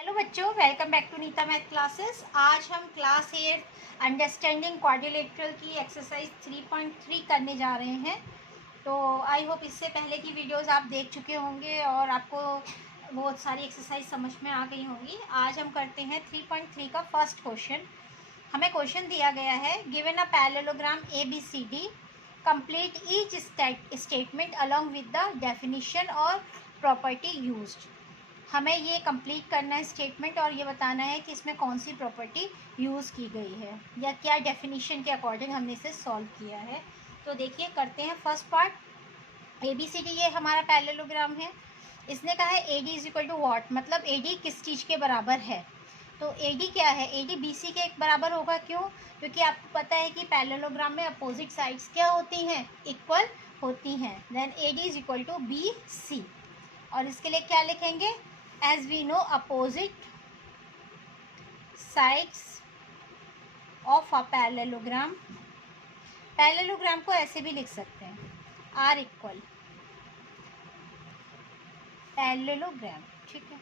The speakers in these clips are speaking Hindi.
हेलो बच्चों, welcome back to Neeta math classes. आज हम क्लास 8 अंडरस्टैंडिंग क्वाड्रिलेटरल की एक्सरसाइज 3.3 करने जा रहे हैं। तो आई होप इससे पहले की वीडियोस आप देख चुके होंगे और आपको बहुत सारी एक्सरसाइज समझ में आ गई होंगी। आज हम करते हैं 3.3 का फर्स्ट क्वेश्चन। हमें क्वेश्चन दिया गया है, given a parallelogram ABCD, complete each statement along with the definition और प्रॉपर्टी यूज्ड। हमें ये कंप्लीट करना है स्टेटमेंट और ये बताना है कि इसमें कौन सी प्रॉपर्टी यूज़ की गई है या क्या डेफिनेशन के अकॉर्डिंग हमने इसे सॉल्व किया है। तो देखिए, करते हैं फर्स्ट पार्ट। ABCD ये हमारा पैरेललोग्राम है। इसने कहा है AD is equal to what, मतलब AD किस चीज़ के बराबर है। तो AD क्या है, AD BC के एक बराबर होगा। क्यों? क्योंकि आपको पता है कि पैरेललोग्राम में अपोजिट साइड्स क्या होती हैं, इक्वल होती हैं। Then AD is equal to BC। और इसके लिए क्या लिखेंगे, as we know opposite sides of a parallelogram। Parallelogram को ऐसे भी लिख सकते हैं, आर इक्वल पैरेललोग्राम, ठीक है।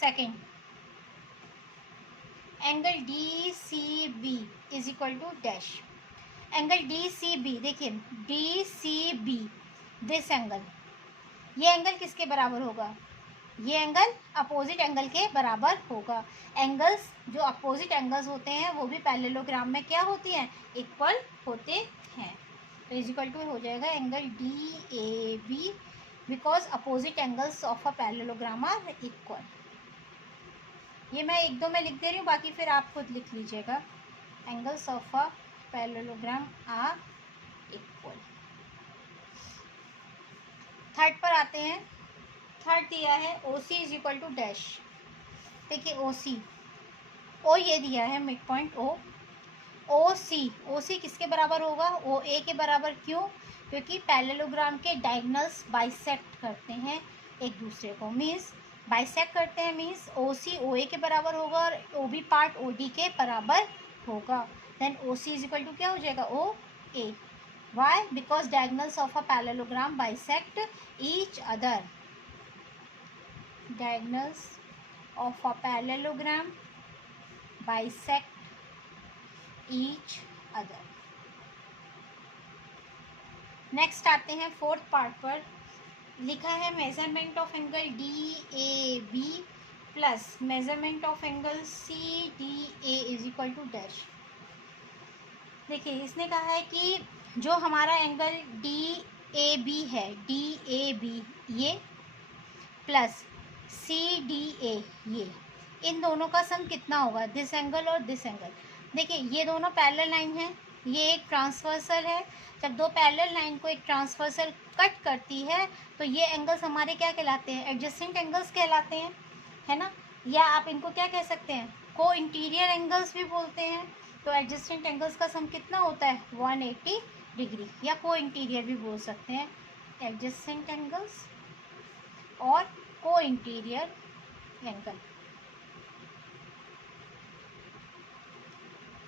Second, angle DCB is equal to dash. Angle DCB, देखिए DCB, दिस एंगल, ये एंगल किसके बराबर होगा, ये एंगल अपोजिट एंगल के बराबर होगा। एंगल्स जो अपोजिट एंगल्स होते हैं वो भी पैरेललोग्राम में क्या होती हैं, इक्वल होते हैं। तो इज इक्वल टू हो जाएगा angle DAB, because opposite angles of a parallelogram are equal. ये मैं एक दो में लिख दे रही हूँ, बाकी फिर आप खुद लिख लीजिएगा। Angles of a parallelogram are equal. Third पर आते हैं। थर्ड दिया है OC is equal to dash. देखिए ओ ये दिया है मिड पॉइंट O। OC किसके बराबर होगा, OA के बराबर। क्यों? क्योंकि पैरेललोग्राम के डायगोनल्स बाइसेक्ट करते हैं एक दूसरे को, मीन्स बाइसेक्ट करते हैं, मीन्स OC OA के बराबर होगा और OB पार्ट OD के बराबर होगा। Then OC is equal to क्या हो जाएगा, OA। Why? Because diagonals of a parallelogram bisect each other. diagonals of a parallelogram bisect each other। Next आते हैं फोर्थ पार्ट पर। लिखा है measurement of angle DAB plus measurement of angle CDA is equal to dash. देखिए, इसने कहा है कि जो हमारा एंगल DAB है, DAB ये प्लस CDA ये, इन दोनों का सम कितना होगा, दिस एंगल और दिस एंगल। देखिए, ये दोनों पैरेलल लाइन है, ये एक ट्रांसवर्सल है। जब दो पैरेलल लाइन को एक ट्रांसवर्सल कट करती है तो ये एंगल्स हमारे क्या कहलाते हैं, एडजेसेंट एंगल्स कहलाते हैं, है ना। या आप इनको क्या कह सकते हैं, को इंटीरियर एंगल्स भी बोलते हैं। तो एडजेसेंट एंगल्स का सम कितना होता है, 180 डिग्री, या को इंटीरियर भी बोल सकते हैं, एडजेसेंट एंगल्स और को इंटीरियर एंगल,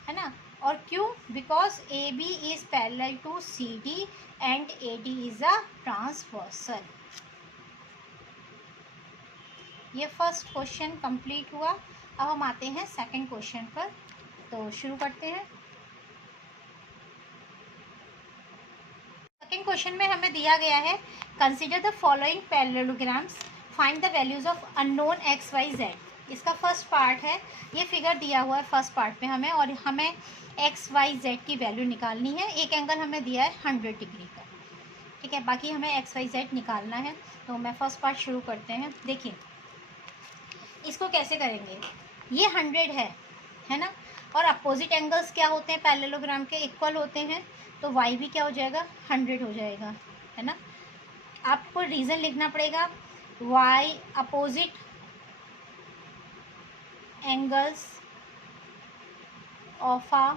है ना। और क्यों? Because AB is parallel to CD and AD is a transversal. ये फर्स्ट क्वेश्चन कंप्लीट हुआ। अब हम आते हैं सेकंड क्वेश्चन पर, तो शुरू करते हैं। सेकंड क्वेश्चन में हमें दिया गया है, consider the following parallelograms, find the values of unknown XYZ। इसका फर्स्ट पार्ट है, ये फिगर दिया हुआ है फर्स्ट पार्ट में हमें, और हमें XYZ की वैल्यू निकालनी है। एक एंगल हमें दिया है 100 डिग्री का, ठीक है, बाकी हमें XYZ निकालना है। तो मैं फर्स्ट पार्ट शुरू करते हैं। देखिए, इसको कैसे करेंगे, ये 100 है ना, और अपोजिट एंगल्स क्या होते हैं पैरेललोग्राम के, इक्वल होते हैं। तो y भी क्या हो जाएगा, 100 हो जाएगा, है ना। आपको रीज़न लिखना पड़ेगा, y opposite angles of a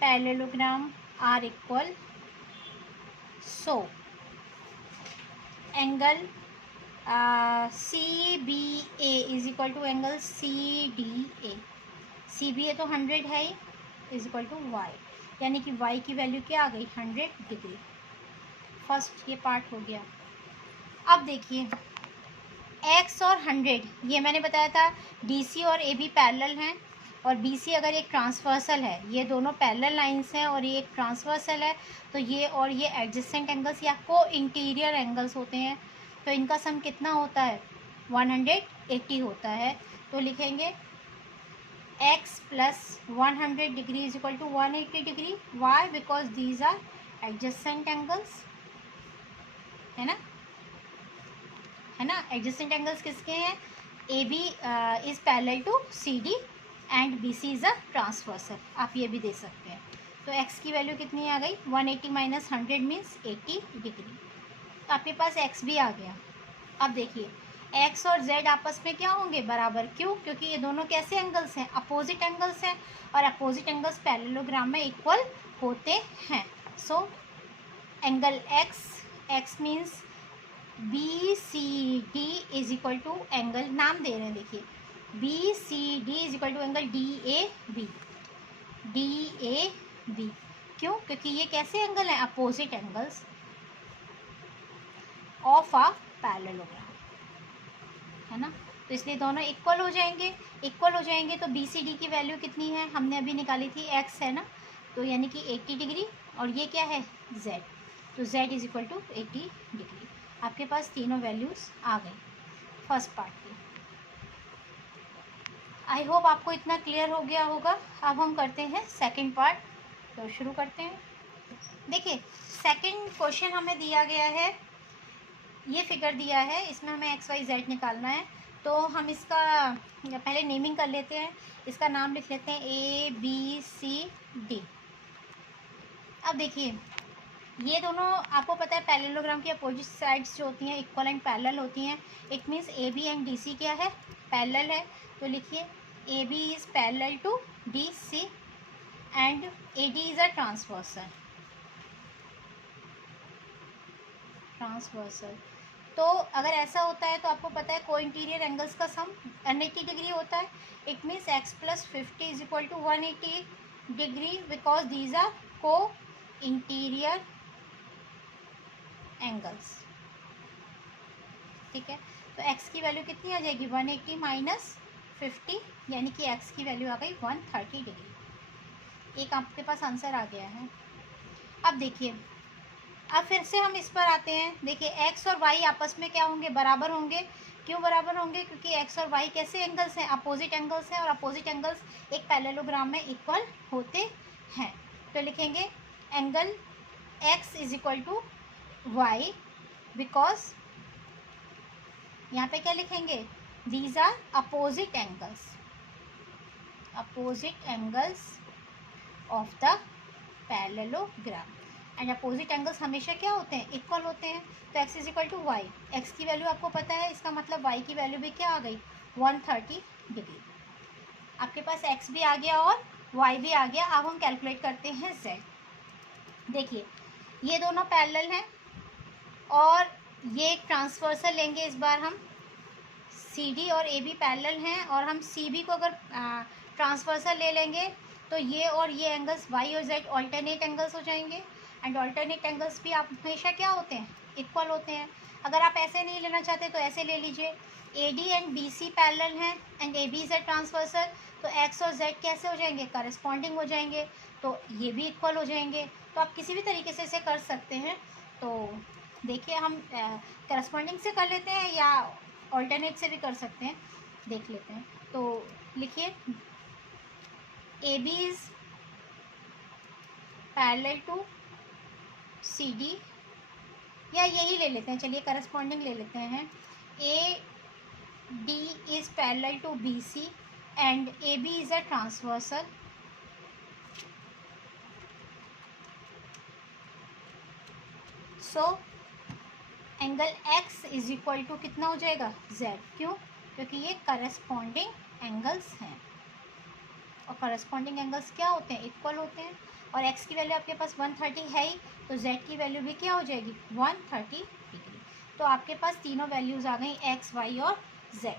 parallelogram are equal, so angle CBA is equal to angle CDA। CBA तो 100 है ही, इज इक्वल टू y, यानी कि y की वैल्यू क्या आ गई, 100 डिग्री। फर्स्ट ये पार्ट हो गया। अब देखिए, एक्स और 100 ये मैंने बताया था DC और AB पैरेलल हैं, और BC अगर एक ट्रांसवर्सल है, ये दोनों पैरेलल लाइंस हैं और ये एक ट्रांसवर्सल है, तो ये और ये एडजेसेंट एंगल्स या को इंटीरियर एंगल्स होते हैं। तो इनका सम कितना होता है? 180 होता है। तो लिखेंगे x plus 100 degree is equal to 180 degree. Why? Because these are adjacent angles, है ना, है ना। एडजेसेंट एंगल्स किसके हैं? AB is parallel to CD and BC is a transversal. आप ये भी दे सकते हैं। तो x की वैल्यू कितनी आ गई? 180 माइनस 100 मीन्स 80 डिग्री। तो आपके पास x भी आ गया। अब देखिए x और z आपस में क्या होंगे? बराबर। क्यों? क्योंकि ये दोनों कैसे एंगल्स हैं? अपोजिट एंगल्स हैं, और अपोजिट एंगल्स पैरेललोग्राम में इक्वल होते हैं। So angle x means BCD is equal to angle, नाम दे रहे हैं देखिए, BCD is equal to angle DAB। क्यों? क्योंकि ये कैसे एंगल हैं? Opposite angles of a parallelogram, है ना। तो इसलिए दोनों इक्वल हो जाएंगे। इक्वल हो जाएंगे तो BCD की वैल्यू कितनी है? हमने अभी निकाली थी, x है ना, तो यानी कि 80 डिग्री, और ये क्या है? z। तो z is equal to 80 degree. आपके पास तीनों वैल्यूज़ आ गई फर्स्ट पार्ट की। आई होप आपको इतना क्लियर हो गया होगा। अब हम करते हैं सेकंड पार्ट, तो शुरू करते हैं। देखिए सेकंड क्वेश्चन हमें दिया गया है, ये फिगर दिया है, इसमें हमें XYZ निकालना है। तो हम इसका पहले नेमिंग कर लेते हैं। इसका नाम लिख लेते हैं ABCD। अब देखिए ये दोनों आपको पता है पैरेललोग्राम की अपोजिट साइड्स जो होती हैं इक्वल एंड पैरेलल होती हैं। It means AB and DC क्या है? पैरेलल है। तो लिखिए AB is parallel to DC and AD is a transversal. तो अगर ऐसा होता है तो आपको पता है को इंटीरियर एंगल्स का सम 180 डिग्री होता है। It means x plus 50 is equal to 180 degree because these are co interior angles. ठीक है, तो x की वैल्यू कितनी आ जाएगी? 180 माइनस 50, यानी कि x की वैल्यू आ गई 130 डिग्री। एक आपके पास आंसर आ गया है। अब देखिए, अब फिर से हम इस पर आते हैं। देखिए x और y आपस में क्या होंगे? बराबर होंगे। क्यों बराबर होंगे? क्योंकि x और y कैसे एंगल्स हैं? अपोजिट एंगल्स हैं, और अपोजिट एंगल्स एक पैरेललोग्राम में इक्वल होते हैं। तो लिखेंगे angle x is equal to y because यहाँ पे क्या लिखेंगे? These are opposite angles, opposite angles of the parallelogram. And opposite angles हमेशा क्या होते हैं? इक्वल होते हैं। तो x is equal to y. X की वैल्यू आपको पता है, इसका मतलब y की वैल्यू भी क्या आ गई? 130 डिग्री। आपके पास x भी आ गया और y भी आ गया। अब हम कैलकुलेट करते हैं z। देखिए ये दोनों पैरेलल हैं, और ये एक ट्रांसवर्सल लेंगे इस बार हम। CD और AB पैरेलल हैं, और हम CB को अगर ट्रांसवर्सल ले लेंगे तो ये और ये एंगल्स y और z ऑल्टरनेट एंगल्स हो जाएंगे। एंड ऑल्टरनेट एंगल्स भी आप हमेशा क्या होते हैं? इक्वल होते हैं। अगर आप ऐसे नहीं लेना चाहते तो ऐसे ले लीजिए। AD एंड BC पैरेलल हैं and AB is a transversal, तो x और z कैसे हो जाएंगे? करस्पॉन्डिंग हो जाएंगे, तो ये भी इक्वल हो जाएंगे। तो आप किसी भी तरीके से इसे कर सकते हैं। तो देखिए हम करस्पॉन्डिंग से कर लेते हैं या ऑल्टरनेट से भी कर सकते हैं, देख लेते हैं। तो लिखिए AB is parallel to CD, या यही ले लेते हैं, चलिए करस्पॉन्डिंग ले लेते हैं। AD is parallel to BC and AB is a transversal. So angle x is equal to कितना हो जाएगा? z। क्यों? क्योंकि ये करस्पॉन्डिंग एंगल्स हैं, और करस्पॉन्डिंग एंगल्स क्या होते हैं? इक्वल होते हैं। और x की वैल्यू आपके पास 130 है ही, तो z की वैल्यू भी क्या हो जाएगी? 130 डिग्री। तो आपके पास तीनों वैल्यूज़ आ गई, x, y और z।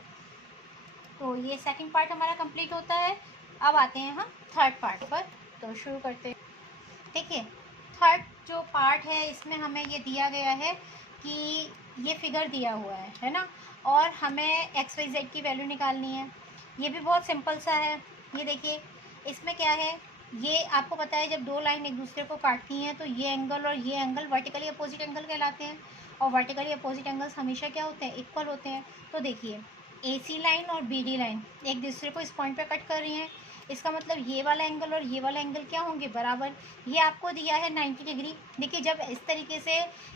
तो ये सेकंड पार्ट हमारा कंप्लीट होता है। अब आते हैं हम थर्ड पार्ट पर, तो शुरू करते हैं। देखिए थर्ड जो पार्ट है इसमें हमें ये दिया गया है कि ये फिगर दिया हुआ है ना, और हमें एक्स वाई जेड की वैल्यू निकालनी है। ये भी बहुत सिंपल सा है। ये देखिए इसमें क्या है, ये आपको पता है जब दो लाइन एक दूसरे को काटती हैं तो ये एंगल और ये एंगल वर्टिकली अपोजिट एंगल कहलाते हैं, और वर्टिकली अपोजिट एंगल्स हमेशा क्या होते हैं, इक्वल होते हैं। तो देखिए AC लाइन और BD लाइन एक दूसरे को इस पॉइंट पे कट कर रही हैं, इसका मतलब ये वाला एंगल और ये वाला एंगल क्या होंगे, बराबर। ये आपको दिया है 90 डिग्री। देखिए जब इस तरीके से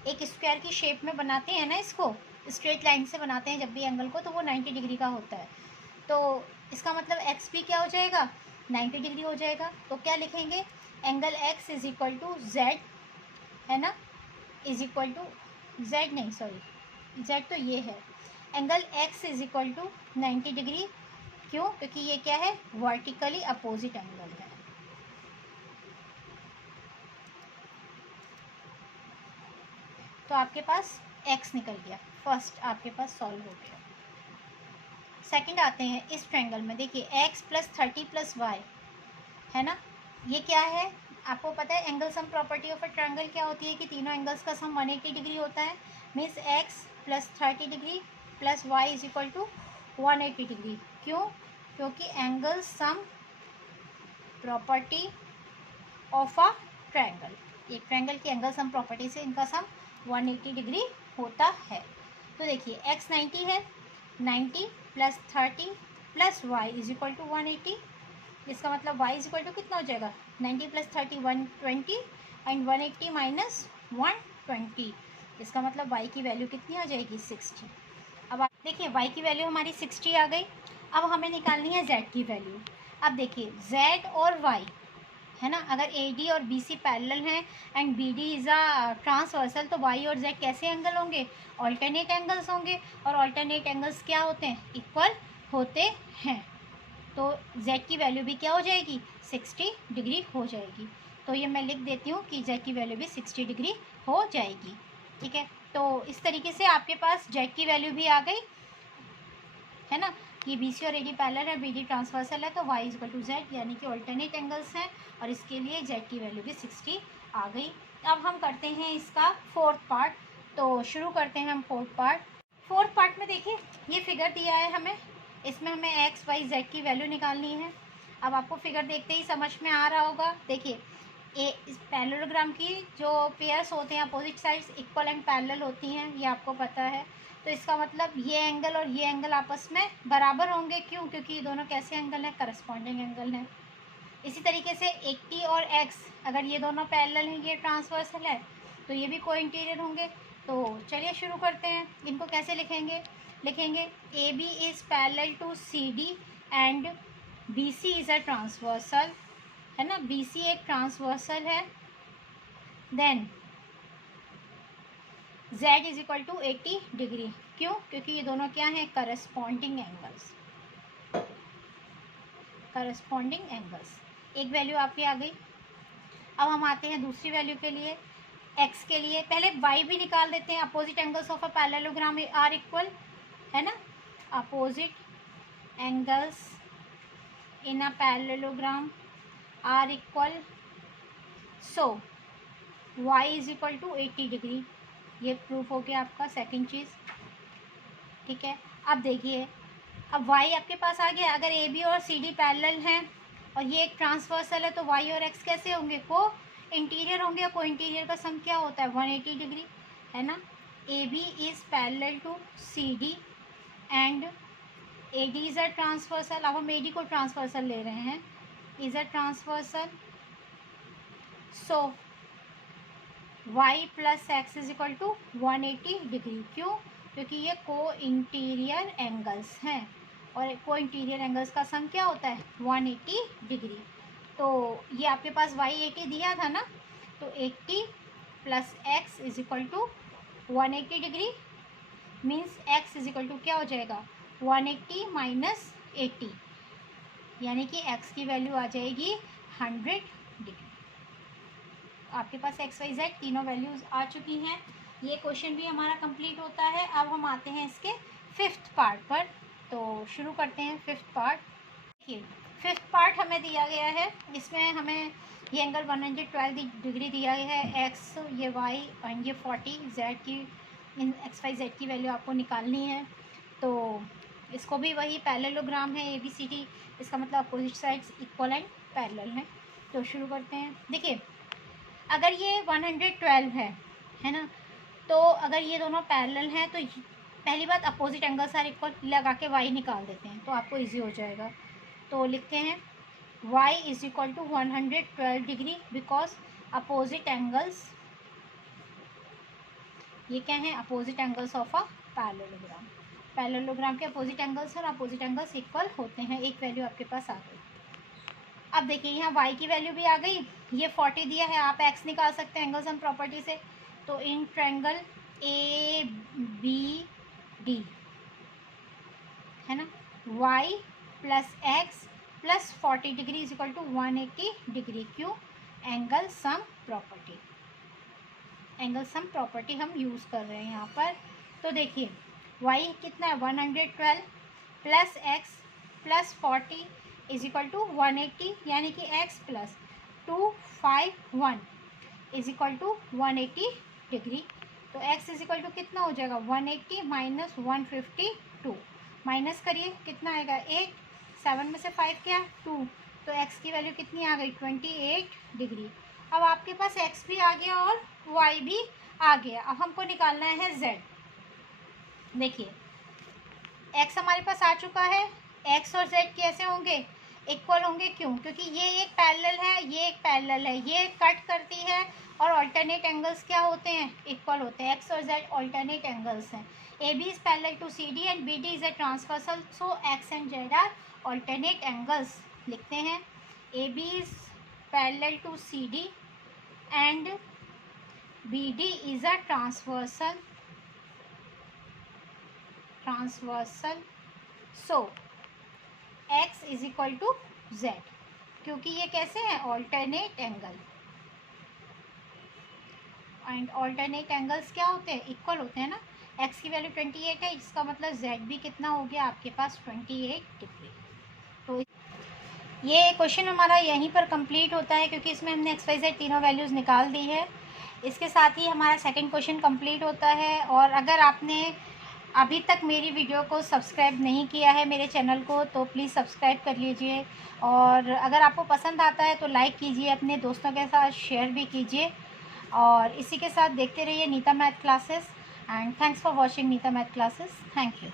एक स्क्वायर की शेप में बनाते हैं ना, इसको स्ट्रेट लाइन से बनाते हैं जब भी एंगल को, तो वो 90 डिग्री का होता है। तो इसका मतलब एक्स भी क्या हो जाएगा, 90 डिग्री हो जाएगा। तो क्या लिखेंगे, angle x is equal to z, है ना, इज इक्वल टू जेड, नहीं सॉरी जेड तो ये है, angle x is equal to 90 degree. क्यों, क्योंकि ये क्या है, वर्टिकली अपोजिट एंगल है। तो आपके पास एक्स निकल गया, फर्स्ट आपके पास सॉल्व हो गया। सेकंड आते हैं इस ट्रायंगल में। देखिए एक्स प्लस 30 प्लस वाई, है ना, ये क्या है, आपको पता है angle sum property of a triangle क्या होती है कि तीनों एंगल्स का सम 180 डिग्री होता है। Means x plus 30 degree plus y is equal to 180 degree. क्यों, क्योंकि angle sum property of a triangle, एक ट्रायंगल की एंगल सम प्रॉपर्टी से इनका सम 180 डिग्री होता है। तो देखिए एक्स 90 है, 90 plus 30 plus y is equal to 180। इसका मतलब y इज इक्वल टू कितना हो जाएगा, 90 प्लस 30 120 एंड 180 माइनस 120। इसका मतलब y की वैल्यू कितनी आ जाएगी, 60। अब आप देखिए y की वैल्यू हमारी 60 आ गई। अब हमें निकालनी है z की वैल्यू। अब देखिए z और y, है ना, अगर AD और BC पैरेलल हैं and BD is a transversal, तो y और z कैसे एंगल होंगे, ऑल्टरनेट एंगल्स होंगे। और ऑल्टरनेट एंगल्स क्या होते हैं, इक्वल होते हैं। तो z की वैल्यू भी क्या हो जाएगी, 60 डिग्री हो जाएगी। तो ये मैं लिख देती हूँ कि z की वैल्यू भी 60 डिग्री हो जाएगी। ठीक है, तो इस तरीके से आपके पास z की वैल्यू भी आ गई, है ना, ये BC और AD पैरेलल है, BD ट्रांसवर्सल है, तो y is equal to z, यानी कि ऑल्टरनेट एंगल्स हैं, और इसके लिए z की वैल्यू भी 60 आ गई। अब हम करते हैं इसका फोर्थ पार्ट। तो शुरू करते हैं हम फोर्थ पार्ट। फोर्थ पार्ट में देखिए ये फिगर दिया है हमें, इसमें हमें एक्स वाई जेड की वैल्यू निकालनी है। अब आपको फिगर देखते ही समझ में आ रहा होगा। देखिए इस पैरेललोग्राम की जो पेयर्स होते हैं opposite sides equal and parallel होती हैं, ये आपको पता है। तो इसका मतलब ये एंगल और ये एंगल आपस में बराबर होंगे। क्यों, क्योंकि ये दोनों कैसे एंगल हैं, करस्पॉन्डिंग एंगल हैं। इसी तरीके से 80 और x, अगर ये दोनों पैरेलल हैं, ये ट्रांसवर्सल है, तो ये भी को इंटीरियर होंगे। तो चलिए शुरू करते हैं। इनको कैसे लिखेंगे, लिखेंगे AB is parallel to CD and BC is a transversal, है ना, BC एक ट्रांसवर्सल है। Then Z is equal to 80 degree. क्यों, क्योंकि ये दोनों क्या हैं, करस्पॉन्डिंग एंगल्स, करस्पॉन्डिंग एंगल्स। एक वैल्यू आपकी आ गई। अब हम आते हैं दूसरी वैल्यू के लिए, x के लिए। पहले y भी निकाल देते हैं। Opposite angles of a parallelogram are equal, है ना, opposite angles in a parallelogram are equal, so y is equal to 80 degree. ये प्रूफ हो गया आपका सेकंड चीज़। ठीक है, अब देखिए, अब y आपके पास आ गया। अगर AB और CD पैरेलल हैं और ये एक ट्रांसवर्सल है, तो y और x कैसे होंगे, को इंटीरियर होंगे। को इंटीरियर का सम क्या होता है, 180 डिग्री, है ना। AB is parallel to CD and AD is a transversal. अब हम AD को ट्रांसवर्सल ले रहे हैं, is a transversal, so y plus x is equal to 180 degree. क्यों, क्योंकि ये को इंटीरियर एंगल्स हैं, और को इंटीरियर एंगल्स का सम क्या होता है, 180 डिग्री। तो ये आपके पास y 80 दिया था ना, तो 80 plus x is equal to 180 degree, means x is equal to क्या हो जाएगा, 180 माइनस 80, यानी कि x की वैल्यू आ जाएगी 100 डिग्री। आपके पास एक्स वाई जेड तीनों वैल्यूज़ आ चुकी हैं। ये क्वेश्चन भी हमारा कंप्लीट होता है। अब हम आते हैं इसके फिफ्थ पार्ट पर। तो शुरू करते हैं फिफ्थ पार्ट। देखिए फिफ्थ पार्ट हमें दिया गया है, इसमें हमें ये एंगल 112 डिग्री दिया गया है, एक्स ये वाई एंड ये 40 जेड की इन XYZ की वैल्यू आपको निकालनी है। तो इसको भी वही पैरेललोग्राम है ABCD, इसका मतलब opposite sides equal and parallel हैं। तो शुरू करते हैं। देखिए अगर ये 112 है ना, तो अगर ये दोनों पैरेलल हैं तो पहली बात अपोजिट एंगल्स आर इक्वल, लगा के y निकाल देते हैं तो आपको इजी हो जाएगा। तो लिखते हैं y is equal to 112 degree because opposite angles, ये क्या है, opposite angles of a parallelogram. Parallelogram के अपोजिट एंगल्स और अपोजिट एंगल्स इक्वल होते हैं। एक वैल्यू आपके पास आ गई। अब देखिए यहाँ y की वैल्यू भी आ गई, ये 40 दिया है, आप x निकाल सकते हैं एंगल सम प्रॉपर्टी से। तो इन ट्रायंगल ABD है ना, y plus x plus 40 degree is equal to 180 degree. क्यों? Angle sum property, angle sum property हम यूज़ कर रहे हैं यहाँ पर। तो देखिए y कितना है 112 plus x plus 40 is equal to 180, यानी कि x plus 251 is equal to 180 degree. तो x इज इक्वल टू कितना हो जाएगा 180 माइनस 152, माइनस करिए कितना आएगा 8, 7 में से 5 क्या 2, तो x की वैल्यू कितनी आ गई 28 डिग्री। अब आपके पास x भी आ गया और y भी आ गया। अब हमको निकालना है z। देखिए x हमारे पास आ चुका है, x और z कैसे होंगे, इक्वल होंगे। क्यों? क्योंकि ये एक पैरेलल है, ये एक पैरेलल है, ये कट करती है और अल्टरनेट एंगल्स क्या होते हैं, इक्वल होते हैं। x और z अल्टरनेट एंगल्स हैं। AB is parallel to CD and BD is a transversal, so x and z are alternate angles. लिखते हैं AB is parallel to CD and BD is a transversal, so x is equal to z, क्योंकि ये कैसे हैं alternate angle, and alternate angles क्या होते हैं, इक्वल होते हैं ना। x की वैल्यू 28 है, इसका मतलब z भी कितना हो गया आपके पास 28 डिग्री। तो ये क्वेश्चन हमारा यहीं पर कंप्लीट होता है, क्योंकि इसमें हमने XYZ तीनों वैल्यूज़ निकाल दी है। इसके साथ ही हमारा सेकंड क्वेश्चन कंप्लीट होता है। और अगर आपने अभी तक मेरी वीडियो को सब्सक्राइब नहीं किया है मेरे चैनल को, तो प्लीज़ सब्सक्राइब कर लीजिए। और अगर आपको पसंद आता है तो लाइक कीजिए, अपने दोस्तों के साथ शेयर भी कीजिए। और इसी के साथ देखते रहिए Neeta math classes, and thanks for watching Neeta math classes. Thank you.